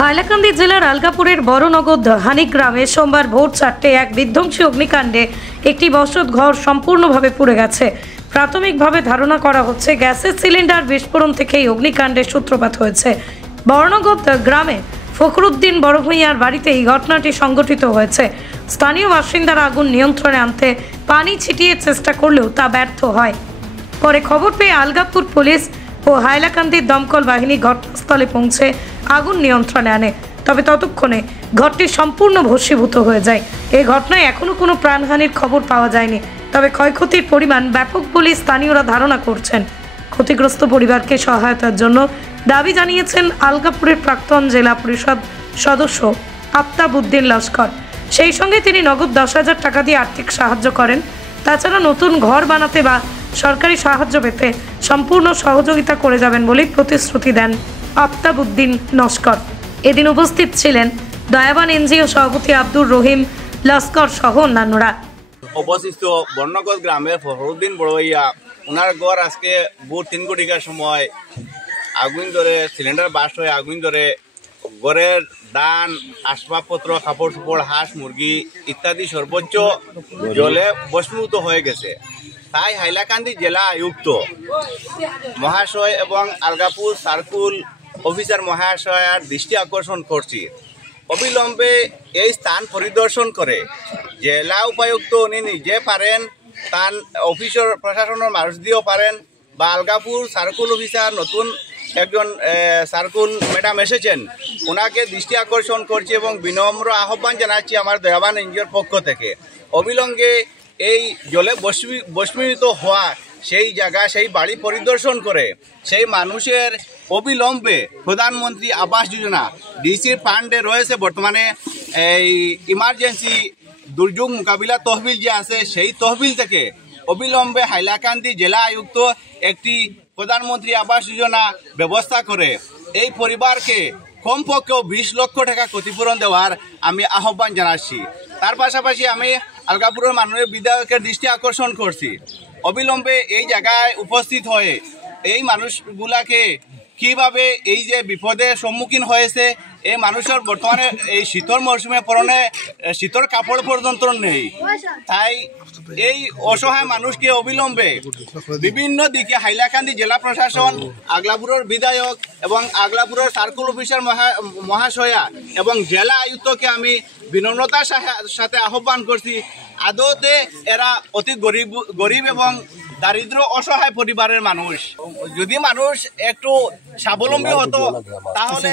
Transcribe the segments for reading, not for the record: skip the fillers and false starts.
হাইলাকান্দি জেলার আলগাপুরের বড়নগর হানি গ্রামে সোমবার ভোর 4টে এক বিধ্বংসী অগ্নিকাণ্ডে একটি বসত ঘর সম্পূর্ণভাবে পুড়ে গেছে। প্রাথমিকভাবে ধারণা করা হচ্ছে গ্যাসের সিলিন্ডার বিস্ফোরণ থেকেই অগ্নিকাণ্ডের সূত্রপাত হয়েছে। বড়নগর গ্রামে ফখরুদ্দিন বড়ভূঁইয়ার বাড়িতে এই ঘটনাটি সংঘটিত হয়েছে। স্থানীয় বাসিন্দারা আগুন নিয়ন্ত্রণে আনতে পানি ছিটিয়ে চেষ্টা করলেও তা ব্যর্থ হয়। পরে খবর পেয়ে আলগাপুর পুলিশ ও হাইলাকান্দির দমকল বাহিনী ঘটনাস্থলে পৌঁছে আগুন নিয়ন্ত্রণে আনে। তবে ততক্ষণে ঘরটি সম্পূর্ণ ভস্মীভূত হয়ে যায়। এই ঘটনায় এখনো কোনো প্রাণহানির খবর পাওয়া যায়নি, তবে ক্ষয়ক্ষতির পরিমাণ ব্যাপক বলে স্থানীয়রা ধারণা করছেন। ক্ষতিগ্রস্ত পরিবারকে সহায়তার জন্য দাবি জানিয়েছেন আলগাপুরের প্রাক্তন জেলা পরিষদ সদস্য আফতাবউদ্দিন লস্কর। সেই সঙ্গে তিনি নগদ 10,000 টাকা দিয়ে আর্থিক সাহায্য করেন। তাছাড়া নতুন ঘর বানাতে বা সরকারি সাহায্য পেতে সম্পূর্ণ সহযোগিতা করে যাবেন বলে প্রতিশ্রুতি দেন আফতাবউদ্দিন লস্কর। এদিন উপস্থিত ছিলেন দয়াবান এনজিও সভাপতি আব্দুর রহিম লস্কর সহ অন্যান্যরা। অবশিষ্ট বর্ণগর গ্রামে ফখরুদ্দিন বড়ভূঁইয়া ওনার ঘর আজকে ভোর 3 ঘটিকার সময় আগুন ধরে, সিলিন্ডার বাস্ট হয়ে আগুন ধরে ঘরের ধান, আসবাবপত্র, কাপড় চোপড়, হাঁস মুরগি ইত্যাদি সর্বোচ্চ জলে ভস্মীভূত হয়ে গেছে। তাই হাইলাকান্দি জেলা আয়ুক্ত মহাশয় এবং আলগাপুর সার্কুল অফিসার মহাশয়ার দৃষ্টি আকর্ষণ করছি, অবিলম্বে এই স্থান পরিদর্শন করে জেলা উপায়ুক্ত উনি নিজে পারেন, তার অফিসের প্রশাসনের মানুষ দিয়েও পারেন, বা আলগাপুর সার্কুল অফিসার নতুন একজন সার্কুল ম্যাডাম এসেছেন, ওনাকে দৃষ্টি আকর্ষণ করছি এবং বিনম্র আহ্বান জানাচ্ছি আমার দয়াবান এনজিওর পক্ষ থেকে অবিলম্বে এই জলে ভস্মীভূত হওয়া সেই জায়গা, সেই বাড়ি পরিদর্শন করে সেই মানুষের অবিলম্বে প্রধানমন্ত্রী আবাস যোজনা ডিসি ফান্ডে রয়েছে বর্তমানে এই ইমার্জেন্সি দুর্যোগ মোকাবিলা তহবিল যে আছে সেই তহবিল থেকে অবিলম্বে হাইলাকান্দি জেলা আয়ুক্ত একটি প্রধানমন্ত্রী আবাস যোজনা ব্যবস্থা করে এই পরিবারকে কমপক্ষেও 20 লক্ষ টাকা ক্ষতিপূরণ দেওয়ার আমি আহ্বান জানাচ্ছি। তার পাশাপাশি আমি আলগাপুরের মাননীয় বিধায়কের দৃষ্টি আকর্ষণ করছি, অবিলম্বে এই জায়গায় উপস্থিত হয়ে এই মানুষগুলাকে কিভাবে এই যে বিপদের সম্মুখীন হয়েছে, এই মানুষের বর্তমানে এই শীতল মরশুমে পরনে শীতল কাপড় পর্যন্ত নেই, তাই এই অসহায় মানুষকে অবিলম্বে বিভিন্ন দিকে হাইলাকান্দি জেলা প্রশাসন, আগলাপুরের বিধায়ক এবং আগলাপুরের সার্কুল অফিসার মহাশয়া এবং জেলা আয়ুক্তকে আমি বিনম্রতার সাথে আহ্বান করছি, আদতে এরা অতি গরিব এবং দারিদ্র অসহায় পরিবারের মানুষ। যদি মানুষ একটু স্বাবলম্বী হতো তাহলে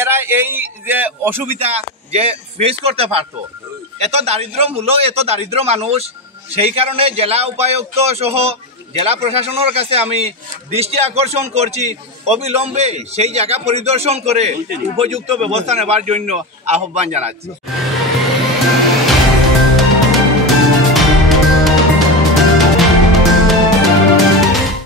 এরা এই যে অসুবিধা যে ফেস করতে পারতো। এত দারিদ্র মানুষ, সেই কারণে জেলা উপায়ুক্ত সহ জেলা প্রশাসনের কাছে আমি দৃষ্টি আকর্ষণ করছি, অবিলম্বে সেই জায়গা পরিদর্শন করে উপযুক্ত ব্যবস্থা নেবার জন্য আহ্বান জানাচ্ছি।